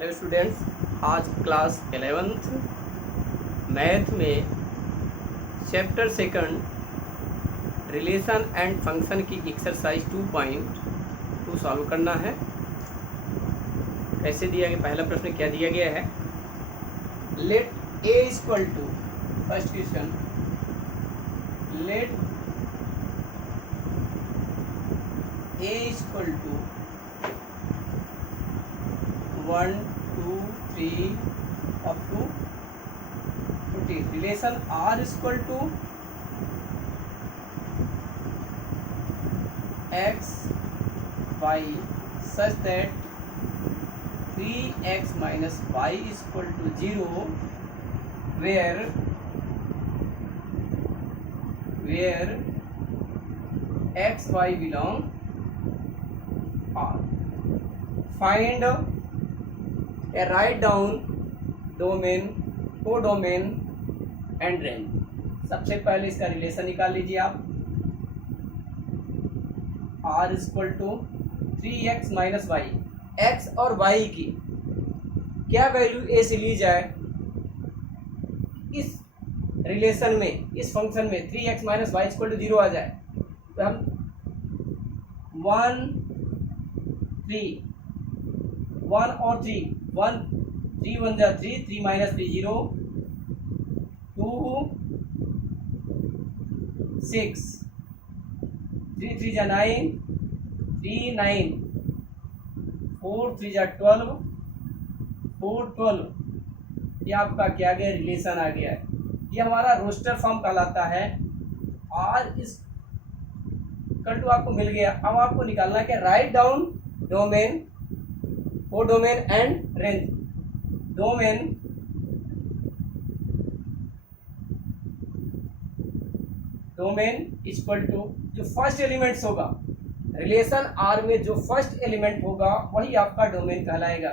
Hello students, आज class 11th math में chapter second relation and function की exercise 2.2 solve करना है। कैसे दिया गया, पहला प्रश्न क्या दिया गया है, let A equal to, first question, let A equal to 1 2 3 up to 20, relation R equal to x y such that 3x minus y equal to 0 where x y belong R. Find A write down domain, codomain and range. सबसे पहले इसका relation निकाल लीजिए आप। R equal to 3x minus y, x और y की क्या value ए से ली जाए इस रिलेशन में, इस फंक्शन में 3x minus y equal to 0 आ जाए, तो हम 1 और 3, 3 1 जा 3, 3 माइनस 3 0, 2 6, 3 3 जा 9, 3 9, 4 3 जा 12, 4 12, ये आपका क्या गया, रिलेशन आ गया है। ये हमारा रोस्टर फॉर्म कहलाता है। आर इस कल टू आपको मिल गया। अब आपको निकालना है कि write down domain, codomain and range. Domain equal to जो फर्स्ट एलिमेंट्स होगा, रिलेशन आर में जो फर्स्ट एलिमेंट होगा वही आपका डोमेन कहलाएगा।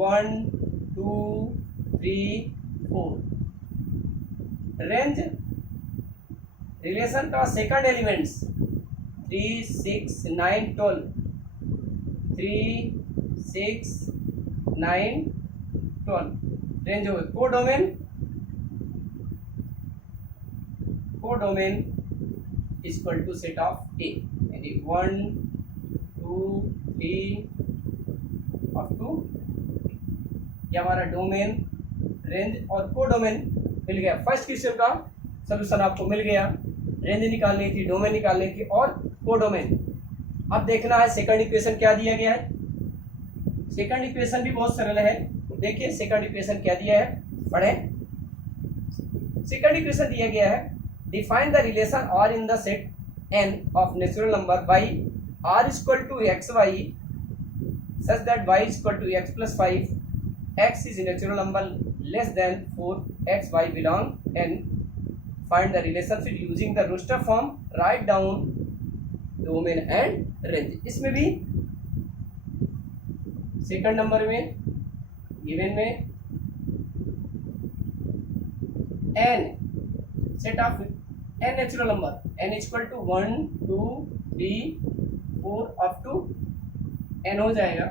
1 2 3 4। रेंज रिलेशन का सेकंड एलिमेंट्स 3 6 9 12, 3 6 9 12 रेंज हो गए। Codomain equal to set of A, यानी 1 2 3 अप टू, ये हमारा डोमेन, रेंज और कोडोमेन मिल गया। फर्स्ट क्वेश्चन का सलूशन आपको मिल गया। रेंज निकालनी थी, डोमेन निकालनी थी और कोडोमेन। अब देखना है सेकंड इक्वेशन क्या दिया गया है। सेकंड इक्वेशन भी बहुत सरल है। देखिए सेकंड इक्वेशन क्या दिया है, पढ़ें। सेकंड इक्वेशन दिया गया है, define the relation R in the set N of natural number by R equal to x y such that y equal to x plus 5, x is natural number less than 4, x y belong n. Find the relationship using the roster form, write down domain and range. इसमें भी second number में given में n set of n natural number, n equal to 1 2 3 4 up to n हो जाएगा।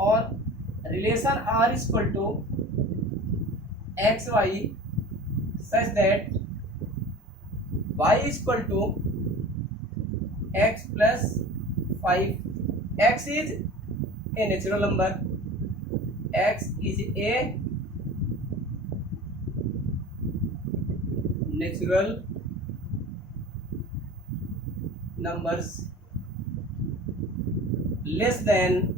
और relation R equal to x y such that y equal to x plus 5। X is a natural number, x is a natural numbers less than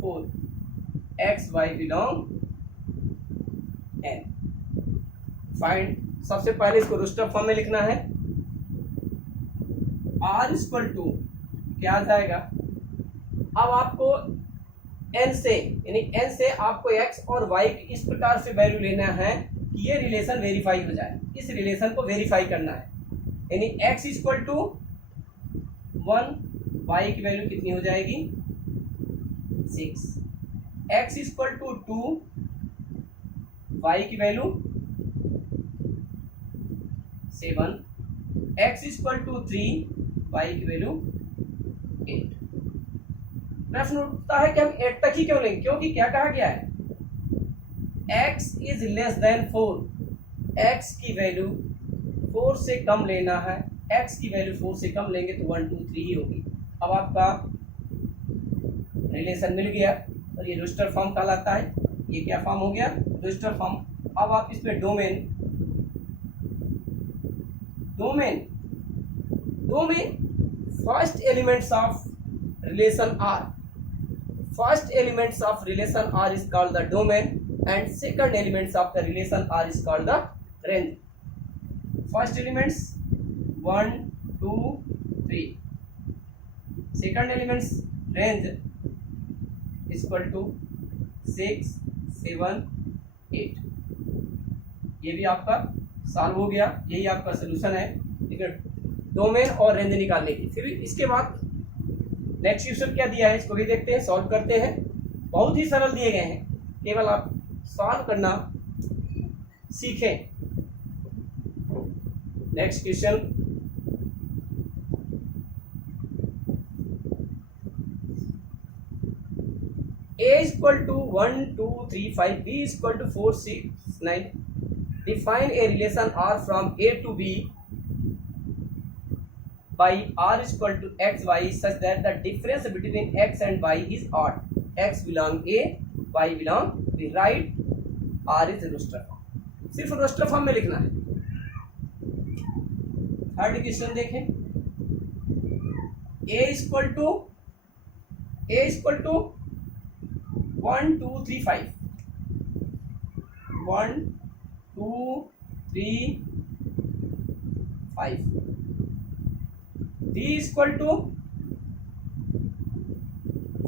4, x y belong n. Find, सबसे पहले इसको roster form में लिखना है। r equal to क्या आ जाएगा, अब आपको n से, यानी n से आपको x और y की इस प्रकार से वैल्यू लेना है कि ये रिलेशन वेरीफाई हो जाए। इस रिलेशन को वेरीफाई करना है, यानी x इक्वल टू 1, y की वैल्यू कितनी हो जाएगी 6, x इक्वल टू 2, y की value 7, x equal to 3, y की वैल्यू 8। प्रश्न उठता है कि हम 8 तक ही क्यों लेंगे, क्योंकि क्या कहा गया है, x is less than 4, x की वैल्यू 4 से कम लेना है, x की वैल्यू 4 से कम लेंगे तो 1 2 3 ही होगी। अब आपका रिलेशन मिल गया और ये रजिस्टर फॉर्म कहलाता है। ये क्या फॉर्म हो गया, रजिस्टर फॉर्म। अब आप इसमें domain first elements of relation R, first elements of relation R is called the domain and second elements of the relation R is called the range. First elements 1 2 3, second elements range equal to 6 7 8। ये भी आपका solve हो गया, यही आपका solution है, ठीक है, डोमेन और रेंज निकालने की। फिर इसके बाद नेक्स्ट क्वेश्चन क्या दिया है, इसको भी देखते हैं, सॉल्व करते हैं। बहुत ही सरल दिए गए हैं, केवल आप सॉल्व करना सीखें। Next question, a equal to 1 2 3 5, b equal to 4 6 9। Define a relation r from a to b by r equal to x y such that the difference between x and y is odd, x belong a, y belong b, right r is roster form। सिर्फ roster form में लिखना है। Third question देखें, a equal to 1 2 3 5, 1 2 3 5, b equal to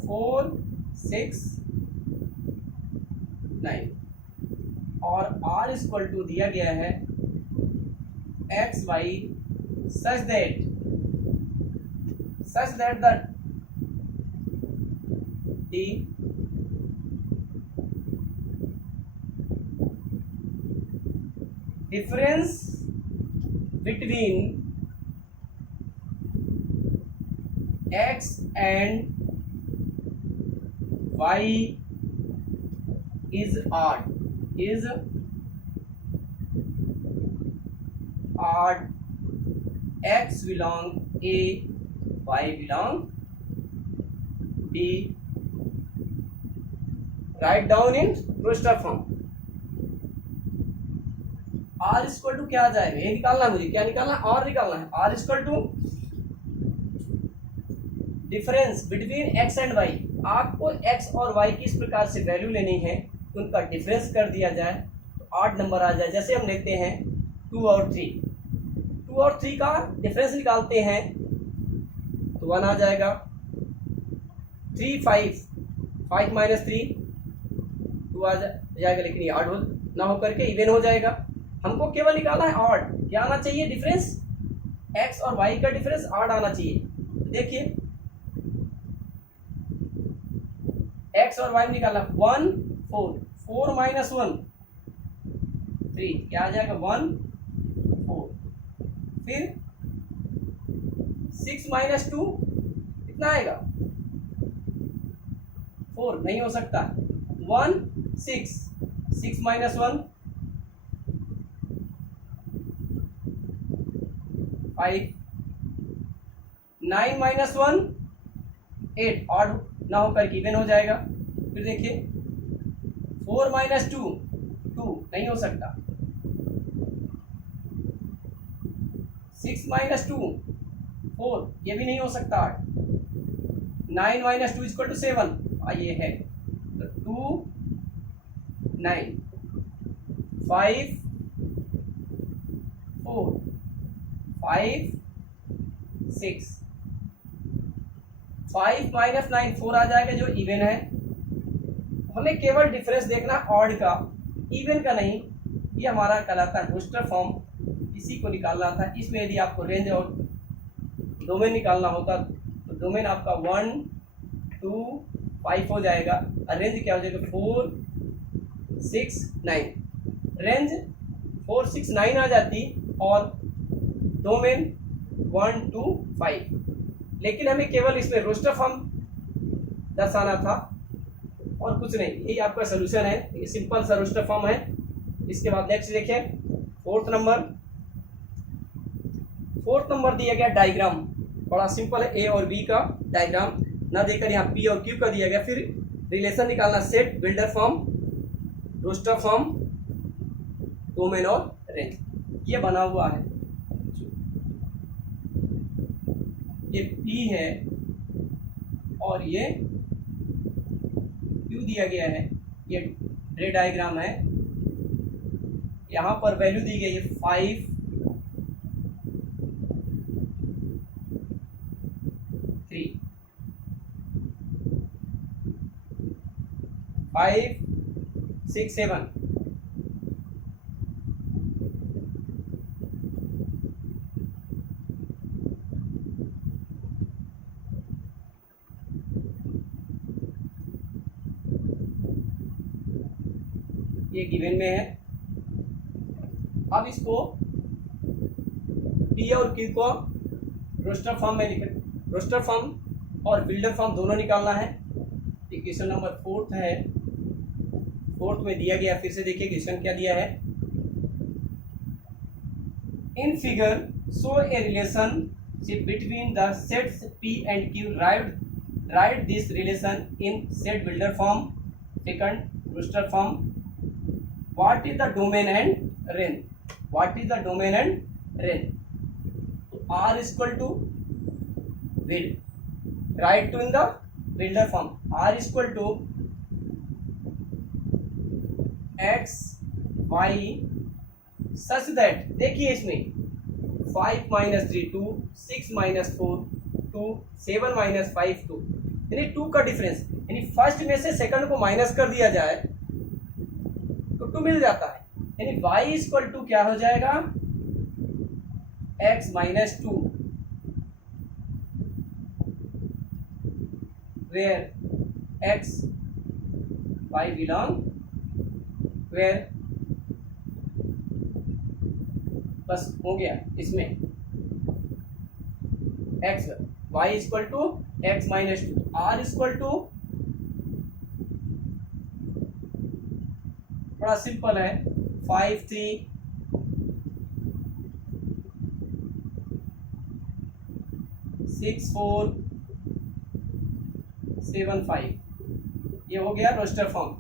4 6 9 और r equal to दिया गया है x y such that the difference between x and y is odd, x belong a, y belong b, write down in roster form। r equal to क्या आ जाएगा, ये निकालना है मुझे, क्या निकालना है, r निकालना है। r equal to difference between x and y, आपको x और y की इस प्रकार से वैल्यू लेनी है, उनका डिफरेंस कर दिया जाए तो 8 नंबर आ जाए। जैसे हम लेते हैं 2 और 3 का डिफरेंस निकालते हैं तो 1 आ जाएगा। 3 5 माइनस 3 2 आ जाएगा, लेकिन ये ऑड ना होकर के इवन हो जाएगा। हमको केवल निकालना है ऑड, क्या आना चाहिए, डिफरेंस x और y का डिफरेंस ऑड आना चाहिए। देखिए x और y निकालना, 1 4 माइनस 1 3, क्या आ जाएगा 1 4, फिर 6 माइनस 2 कितना आएगा 4, नहीं हो सकता, 1 6 माइनस 1 5, 9 माइनस 1 8, ऑड ना होकर इवन हो जाएगा। फिर देखिए 4 माइनस 2 नहीं हो सकता, 6 माइनस 2 4, ये भी नहीं हो सकता। 9 माइनस 2 इक्वल टू 7, ये है तो 2 9 5 4 5 6, 5 माइनस 9 4 आ जाएगा जो इवन है। हमें केवल डिफरेंस देखना ऑड का, इवन का नहीं। ये हमारा कहलाता है रोस्टर फॉर्म, इसी को निकालना था। इसमें यदि आपको रेंज और डोमेन निकालना होता तो डोमेन आपका 1 2 5 हो जाएगा और रेंज क्या हो जाएगा 4 6 9। रेंज 4 6 9 आ जाती और डोमेन 1 2 5। लेकिन हमें केवल इसमें रोस्टर फॉर्म दर्शाना था और कुछ नहीं। यही आपका सोल्यूशन है, ये सिंपल सा रोस्टर फॉर्म है। इसके बाद नेक्स्ट देखिए फोर्थ नंबर दिया गया डायग्राम, बड़ा सिंपल है, ए और बी का डायग्राम ना देकर यहाँ पी और क्यू का दिया गया। फिर रिलेशन निकालना, set, builder form, roster form, domain और रेंज, ये बना हुआ है। ये पी है और ये क्यू दिया गया है, ये रे डायग्राम है। यहाँ पर वैल्यू दी गई है 5, 3, 5, 6, 7। ये गिवन में है। अब इसको पी और क्यू को रोस्टर फॉर्म में लिख, रोस्टर फॉर्म और बिल्डर फॉर्म दोनों निकालना है। क्वेश्चन नंबर 4 है, 4 में दिया गया, फिर से देखिए क्वेश्चन क्या दिया है। In figure show a relationship between the sets P and Q, right this relation in set builder form, second roster form. What is the domain and range? What is the domain and range? So R is equal to will, write to in the builder form. R is equal to x y such that, देखिए इसमें 5 minus 3 2, 6 minus 4 2, 7 minus 5 2, यानी 2 का difference, यानी first में से second को minus कर दिया जाए तो 2 मिल जाता है। यानी y इज इक्वल टू क्या हो जाएगा, x minus 2, where x y belong where, बस हो गया इसमें x y is equal to x minus 2, r is equal to, बड़ा सिंपल है, 5 3 6 4 7 5, ये हो गया रोस्टर फॉर्म,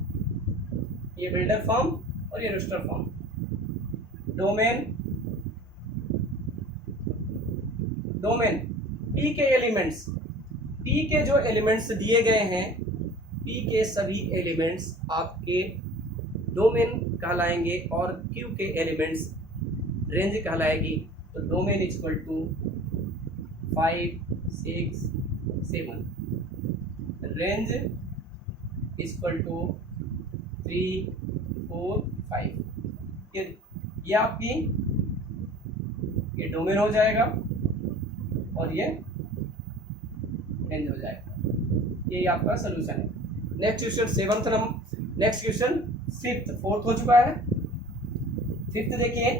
ये बिल्डर फॉर्म और ये रोस्टर फॉर्म। डोमेन पी के एलिमेंट्स, पी के जो एलिमेंट्स दिए गए हैं, पी के सभी एलिमेंट्स आपके डोमेन कहलाएंगे और क्यू के एलिमेंट्स रेंज कहलाएगी। तो domain is equal to 5 6 7, range is equal to 3 4 5। ये आपकी ये डोमेन हो जाएगा और ये रेंज हो जाएगा। ये आपका सोल्यूशन है। Next question 7th number, next question 5th, 4th हो चुका है। 5th देखिए,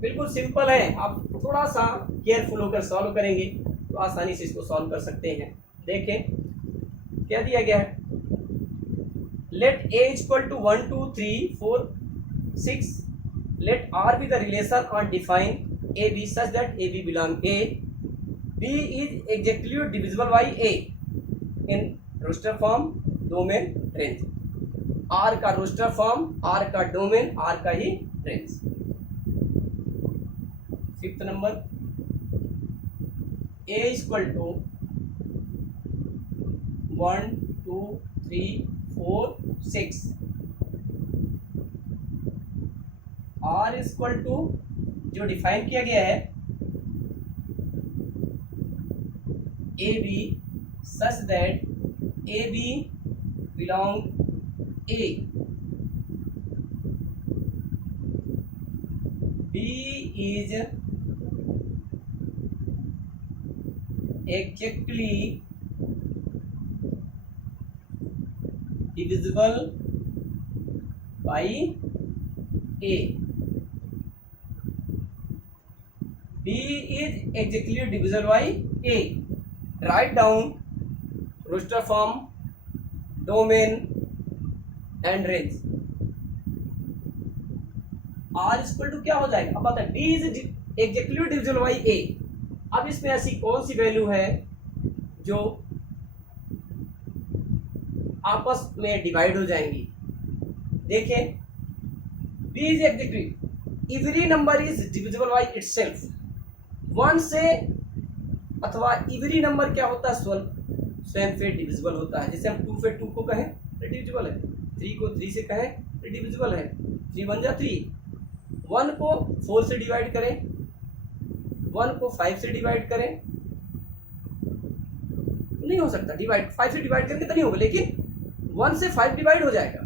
बिल्कुल सिंपल है, आप थोड़ा सा केयरफुल होकर सॉल्व करेंगे तो आसानी से इसको सॉल्व कर सकते हैं। देखें क्या दिया गया है, late a equal to 1 2 3 4 6, let R be the relation or define AB such that AB belong A, B is exactly divisible by A in roster form, domain, range। R का रोस्टर फॉर्म, R का domain, R का ही range. 5th number, A equal to 1 2 3 4 6, R equal to जो define किया गया है a b such that a b belong A, B is exactly divisible by A, B is exactly divisible by A. Write down roster form, domain and range. R equal to क्या हो जाएगा, अब पता है B is exactly divisible by A. अब इसमें ऐसी कौन सी वैल्यू है जो आपस में डिवाइड हो जाएंगी? देखें, B is exactly, every number is divisible by itself. 1 से अथवा एवरी नंबर क्या होता है, स्वयं से डिविजिबल होता है. जैसे हम 2 से 2 को कहें तो डिविजिबल है, 3 को 3 से कहें तो डिविजिबल है. 3 1 जा 3. 1 को 4 से डिवाइड करें, 1 को 5 से डिवाइड करें, नहीं हो सकता डिवाइड. 5 से डिवाइड करके तो नहीं होगा, लेकिन 1 से 5 डिवाइड हो जाएगा.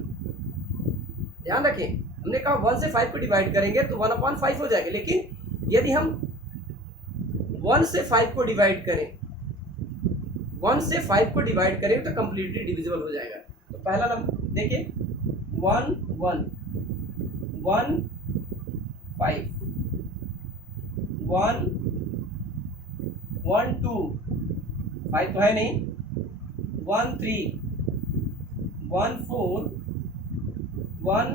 ध्यान रखें, हमने कहा 1 से 5 को डिवाइड करेंगे तो 1/5 हो जाएगा. लेकिन यदि हम 1 से 5 को डिवाइड करें, 1 से 5 को डिवाइड करें तो कंप्लीटली डिविजिबल हो जाएगा. तो पहला नंबर देखिए, 1 1 1 5 1 1 2 5 तो है नहीं, 1 3 1 4 1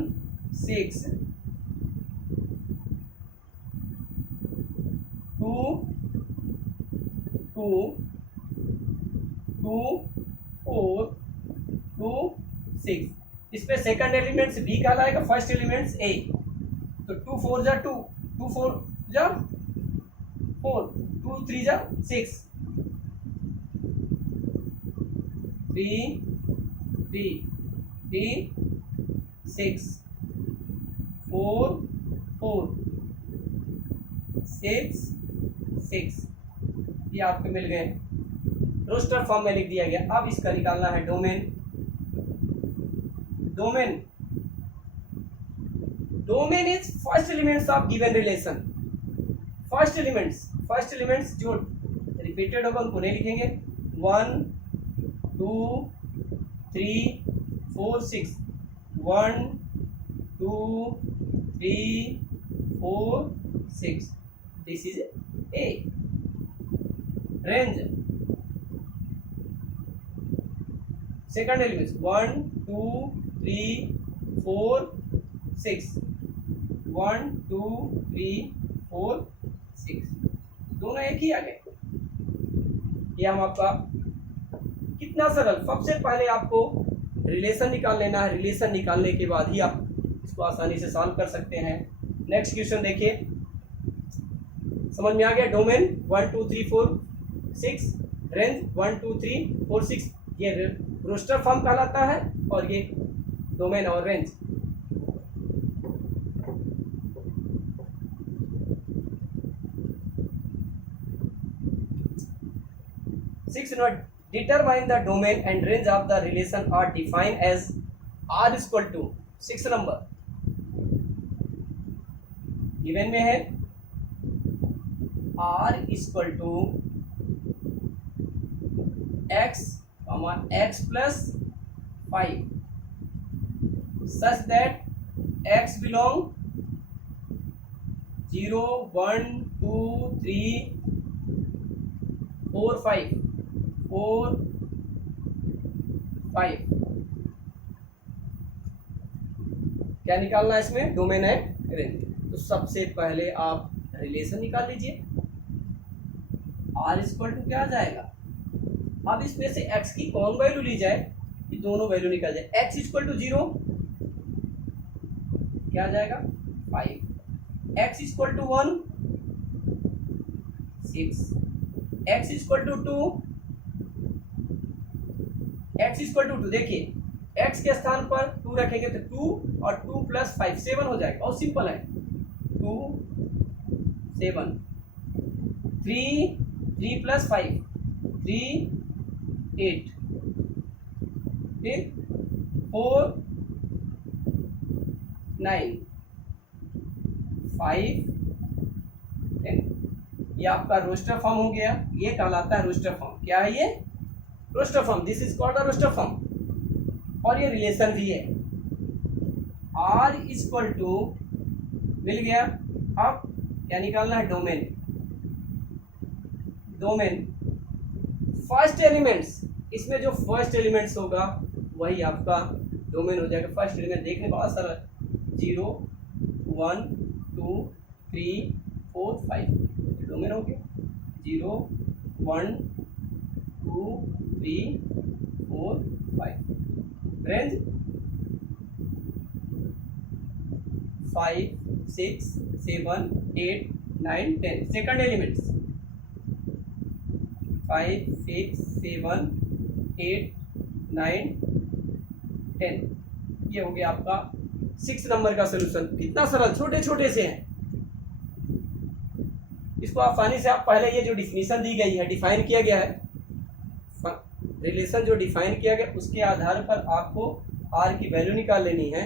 6 2 2 2 4 2 6. इस पे सेकंड एलिमेंट्स बी कहलाएगा, फर्स्ट एलिमेंट्स ए. तो 2 4 जा 2, 2 4 जा 4, 2 3 जा 6, 3 3 3 6 4 4 6 6. ये आपके मिल गए, रोस्टर फॉर्म में लिख दिया गया. अब इसका निकालना है domain. Domain domain is first elements of given relation. First elements जो रिपीटेड होगा उनको नहीं लिखेंगे. 1 2 3 4 6, 1 2 3 4 6. This is a. Range second elements 1 2 3 4 6, 1 2 3 4 6. दोनों एक ही आ गए. ये हम आपका कितना सरल. सबसे पहले आपको रिलेशन निकाल लेना है. रिलेशन निकालने के बाद ही आप इसको आसानी से सॉल्व कर सकते हैं. नेक्स्ट क्वेश्चन देखिए, समझ में आ गया. Domain 1 2 3 4 6, range 1 2 3 4 6. ये रोस्टर फॉर्म कहलाता है और ये डोमेन और range. Six note, determine the domain and range of the relation are defined as R equal to 6 number given में है. R equal to x plus 5 such that x belong 0 1 2 3 4 5 4 5. क्या निकालना है इसमें, डोमेन है रेंज. तो सबसे पहले आप रिलेशन निकाल लीजिए. R इक्वल टू क्या आ जाएगा. अब इसमें से x की कौन वैल्यू ली जाए, ये दोनों वैल्यू निकल जाए. x इक्वल टू 0 क्या आ जाएगा 5, x equal to 1 6, x equal to 2, x equal to 2. देखिए x के स्थान पर 2 रखेंगे तो 2 और 2 प्लस 5 7 हो जाएगा. और सिंपल है, 2 7, 3 3 प्लस 5 3 8, फिर 4 9 5 10. ये आपका रोस्टर फॉर्म हो गया. ये कहलाता है रोस्टर फॉर्म. क्या है ये, roster form. This is called the roster form. और ये रिलेशन भी है. R इक्वल टू मिल गया. अब क्या निकालना है, डोमेन. डोमेन फर्स्ट एलिमेंट्स, इसमें जो फर्स्ट एलिमेंट्स होगा वही आपका डोमेन हो जाएगा। फर्स्ट एलिमेंट देखने बहुत सारा 0 1 2 3 4 5 डोमेन हो गया। 0 1 2 3 4 5 रेंज 5 6 7 8 9 10 सेकंड एलिमेंट्स 5 6 7 8 9 10 ये हो गया आपका 6 नंबर का सोल्यूशन। कितना सरल, छोटे छोटे से हैं। इसको आसानी से आप पहले ये जो डिफिनीशन दी गई है, डिफाइन किया गया है, रिलेशन जो डिफाइन किया गया उसके आधार पर आपको आर की वैल्यू निकाल लेनी है।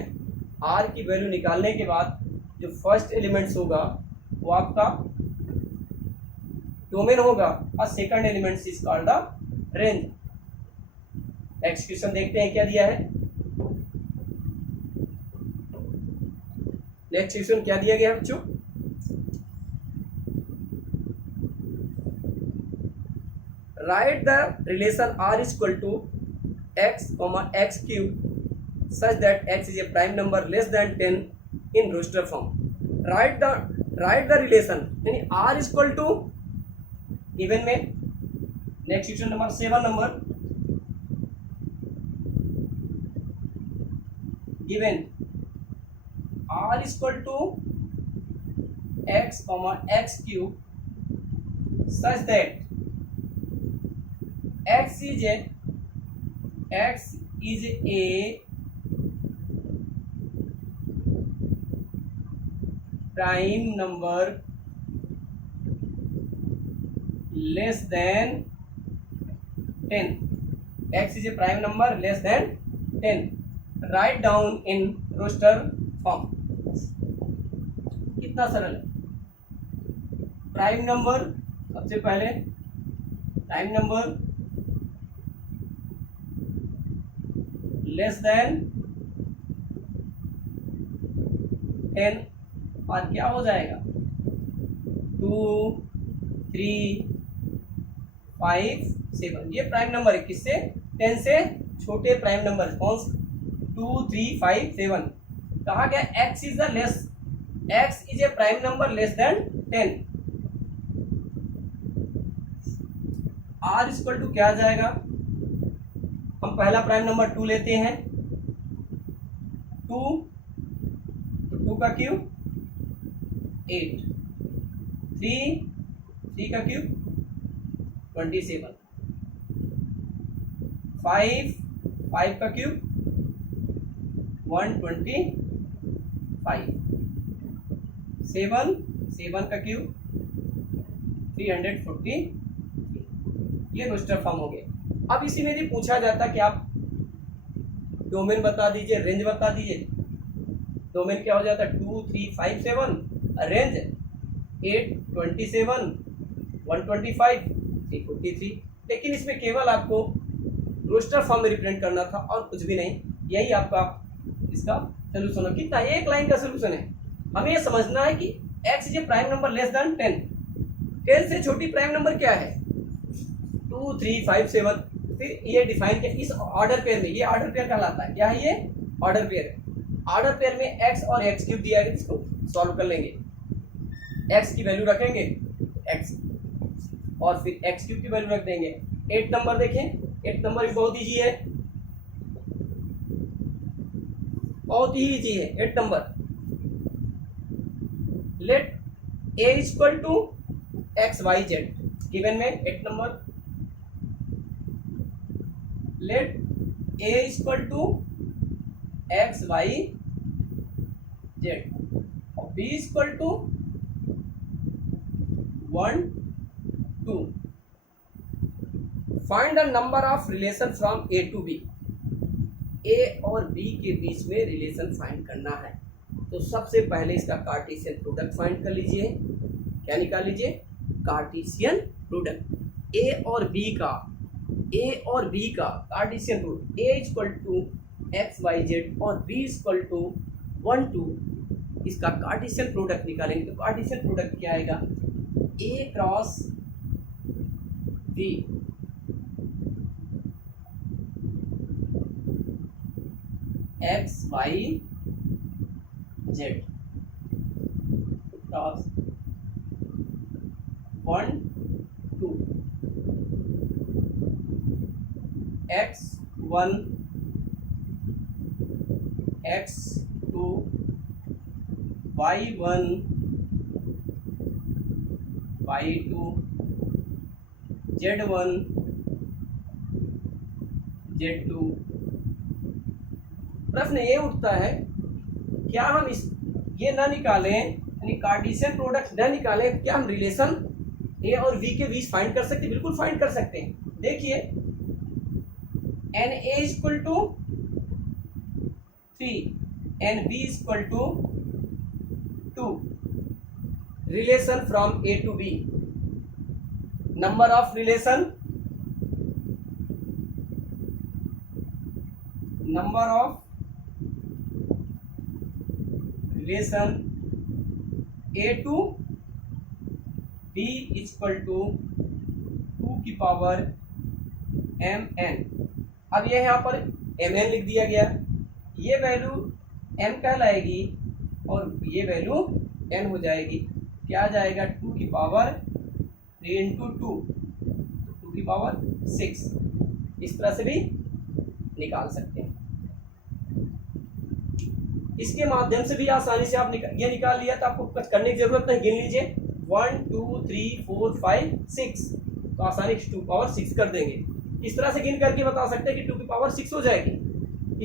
आर की वैल्यू निकालने के बाद जो फर्स्ट एलिमेंट्स होगा वो आपका डोमेन होगा और second elements is called the range. Next question देखते हैं क्या दिया है। नेक्स्ट क्वेश्चन क्या दिया गया है बच्चों? Right the relation R is equal to x x cube such that x is a prime number less than 10 in roster form. Right the relation यानी R is equal to even में। Next question number 7 number given R is equal to x x cube such that x is a prime number less than 10. X is a prime number less than 10. Write down in roster form. कितना सरल है। Prime number सबसे पहले prime number less than 10 और क्या हो जाएगा 2 3 5 7। ये प्राइम नंबर है किससे? 10 से छोटे प्राइम नंबर कौन से? 2 3 5 7। कहा गया x is the less, x is a prime number less than 10। r is equal to क्या आ जाएगा? हम पहला प्राइम नंबर 2 लेते हैं। 2 तो 2 का क्यूब 8, 3 का क्यूब 27, 5 का क्यूब 125, 7 का क्यूब 340। ये रोस्टर फॉर्म हो गया। अब इसी में यदि पूछा जाता कि आप डोमेन बता दीजिए, रेंज बता दीजिए, डोमेन क्या हो जाता? 2 3 5 7, रेंज 8 27 125 343। लेकिन इसमें केवल आपको रोस्टर फॉर्म में रिप्रेजेंट करना था और कुछ भी नहीं। यही आपका इसका सोल्यूशन है। कितना? एक लाइन का सोल्यूशन है। हमें ये समझना है कि x is a prime number less than 10। 10 से छोटी प्राइम नंबर क्या है? 2 3 5 7। फिर ये डिफाइन किया इस ऑर्डर पेयर में। ये ऑर्डर पेयर कहलाता है। क्या है ये? ऑर्डर पेयर है। ऑर्डर पेयर में x और x क्यूब दिया है, इसको सॉल्व कर लेंगे। x की वैल्यू रखेंगे x और फिर x क्यूब की वैल्यू रख देंगे। 8 नंबर देखें, 8 नंबर बहुत ईजी है, बहुत ही ईजी है 8 number. Let a equal to x Y Z. Given में 8 number let a equal to x Y Z और b equal to 1 2। Find the number of relation from a to b। a और b के बीच में relation find करना है। तो सबसे पहले इसका कार्टेशियन प्रोडक्ट फाइंड कर लीजिए। क्या निकाल लीजिए? कार्टेशियन प्रोडक्ट a और b का Cartesian product. a equal to x Y Z और b इक्वल टू 1 2। इसका कार्टेशियन प्रोडक्ट निकालेंगे तो कार्टेशियन प्रोडक्ट क्या आएगा? a cross v x y z toss 1 2 x1 x2 y1 y2 z1 z2। प्रश्न ये उठता है, क्या हम ये ना निकालें, यानी कार्टेशियन प्रोडक्ट ना निकालें, क्या हम रिलेशन ए और वी के बीच फाइंड कर सकते हैं? बिल्कुल फाइंड कर सकते हैं। देखिए n A equal to 3 n B equal to 2, relation from A to B, number of relation, number of relation A to B equal to 2 की पावर एम एन। अब ये यहाँ पर एम एन लिख दिया गया, ये वैल्यू एम कहलाएगी और ये वैल्यू एन हो जाएगी। क्या आ जाएगा? 2 की पावर 3 इंटू 2 की पावर 6। इस तरह से भी निकाल सकते हैं। इसके माध्यम से भी आसानी से आप ये निकाल लिया तो आपको कुछ करने की जरूरत नहीं। गिन लीजिए 1 2 3 4 5 6, तो आसानी से 2 पावर 6 कर देंगे। इस तरह से गिन करके बता सकते हैं कि 2 की पावर 6 हो जाएगी।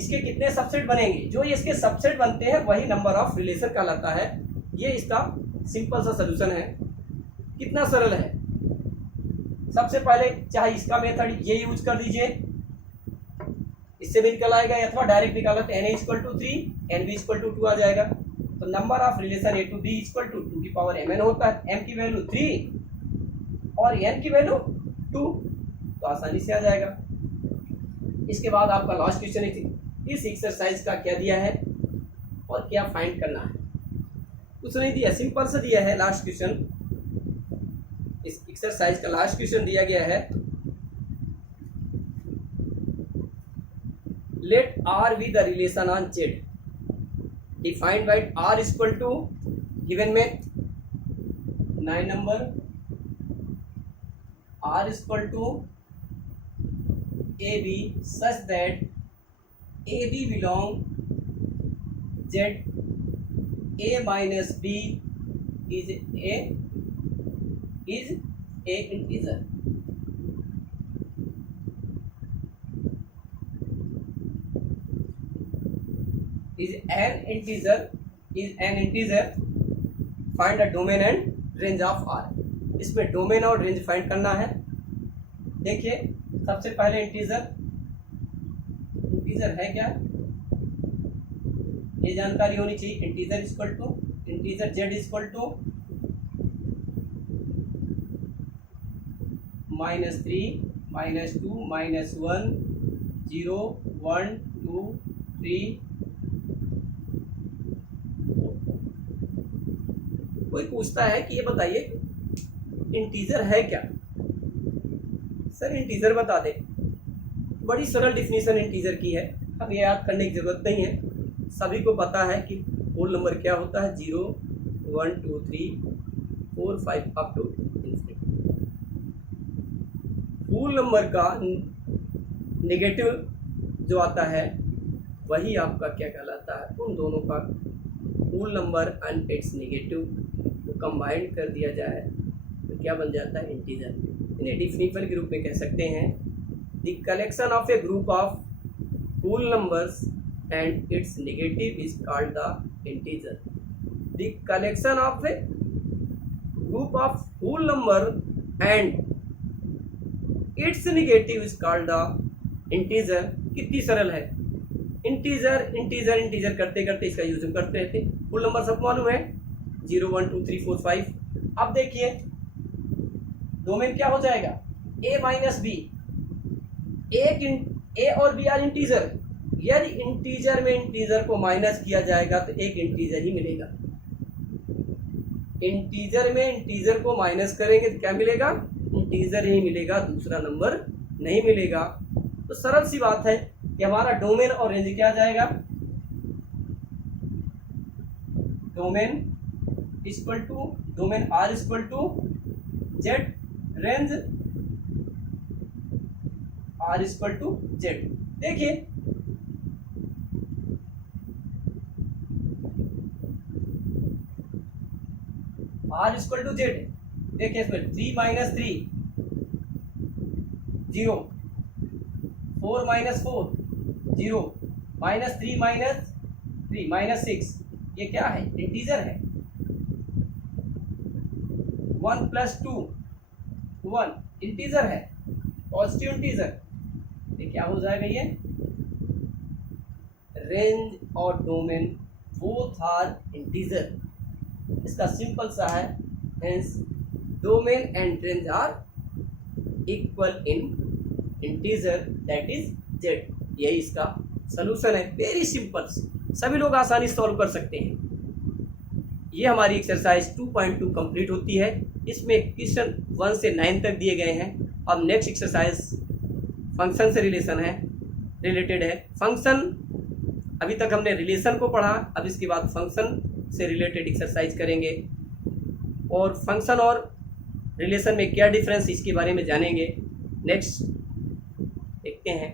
इसके कितने सबसेट बनेंगे? जो इसके सबसेट बनते हैं वही नंबर ऑफ रिलेशन कहलाता है। ये इसका सिंपल सा सोल्यूशन है। कितना सरल है। सबसे पहले चाहे इसका मेथड ये यूज कर दीजिए, इससे भी निकल आएगा, अथवा डायरेक्ट निकाला तो n A equal to 3 n B equal to 2 आ जाएगा। तो number of relation A to B equal to 2 की पावर एम एन होता है। एम की वैल्यू 3 और एन की वैल्यू 2, तो आसानी से आ जाएगा। इसके बाद आपका लास्ट क्वेश्चन इस एक्सरसाइज का क्या दिया है और क्या फाइंड करना है। कुछ नहीं दिया, सिंपल से दिया है। लास्ट क्वेश्चन, इस एक्सरसाइज का लास्ट क्वेश्चन दिया गया है, let R be the relation on Z defined by R is equal to given में 9 number, R is equal to AB such that AB belong Z, A minus B is a integer। is an integer find the domain and range of R। इसमें domain और range find करना है। देखिए सबसे पहले integer है क्या, ये जानकारी होनी चाहिए। Integer equal to integer Z equal to -3 -2 -1 0 1 2 3। कोई पूछता है कि ये बताइए इंटीजर है क्या? सर इंटीजर बता दे। बड़ी सरल डिफिनीशन इंटीजर की है, अब ये याद करने की जरूरत नहीं है। सभी को पता है कि होल नंबर क्या होता है, 0 1 2 3 4 5 up to infinity. Whole number का नेगेटिव जो आता है वही आपका क्या कहलाता है, उन दोनों का whole number and its negative को कंबाइंड कर दिया जाए तो क्या बन जाता है, इंटीजर। इन्हें डिफिनेशन के रूप में कह सकते हैं, the collection of a group of whole numbers and its negative is called the integer. The collection of a group of whole number and its negative is called the integer. कितनी सरल है। Integer integer integer करते करते इसका use हम करते रहते। Whole number सबको मालूम है, 0 1 2 3 4 5। अब देखिए डोमेन क्या हो जाएगा, a माइनस बी। ए और बी आर इंटीजर। यदि इंटीजर में इंटीजर को माइनस किया जाएगा तो एक इंटीजर ही मिलेगा। इंटीजर में इंटीजर को माइनस करेंगे तो क्या मिलेगा, इंटीजर ही मिलेगा, दूसरा नंबर नहीं मिलेगा। तो सरल सी बात है कि हमारा डोमेन और रेंज क्या आ जाएगा, domain equal to domain R equal to Z, range R equal to Z. देखिए आर इक्वल टू जेड, देखिए इसमें 3 minus 3 0, 4 minus 4 0, minus 3 minus 3 minus 6, ये क्या है, इंटीजर है। 1 प्लस 2 1, इंटीजर है, पॉजिटिव इंटीजर। ये क्या हो जाएगा, ये रेंज और डोमेन बोथ आर इंटीजर। इसका सिंपल सा है, hence domain and range R equal in integer that is Z. यही इसका सलूशन है, वेरी सिंपल, सभी लोग आसानी से सॉल्व कर सकते हैं। ये हमारी एक्सरसाइज 2.2 कंप्लीट होती है। इसमें क्वेश्चन 1 से 9 तक दिए गए हैं। अब नेक्स्ट एक्सरसाइज फंक्शन से रिलेटेड है। फंक्शन अभी तक हमने रिलेशन को पढ़ा, अब इसके बाद फंक्शन से रिलेटेड एक्सरसाइज करेंगे और फंक्शन और रिलेशन में क्या डिफरेंस इसके बारे में जानेंगे। नेक्स्ट देखते हैं।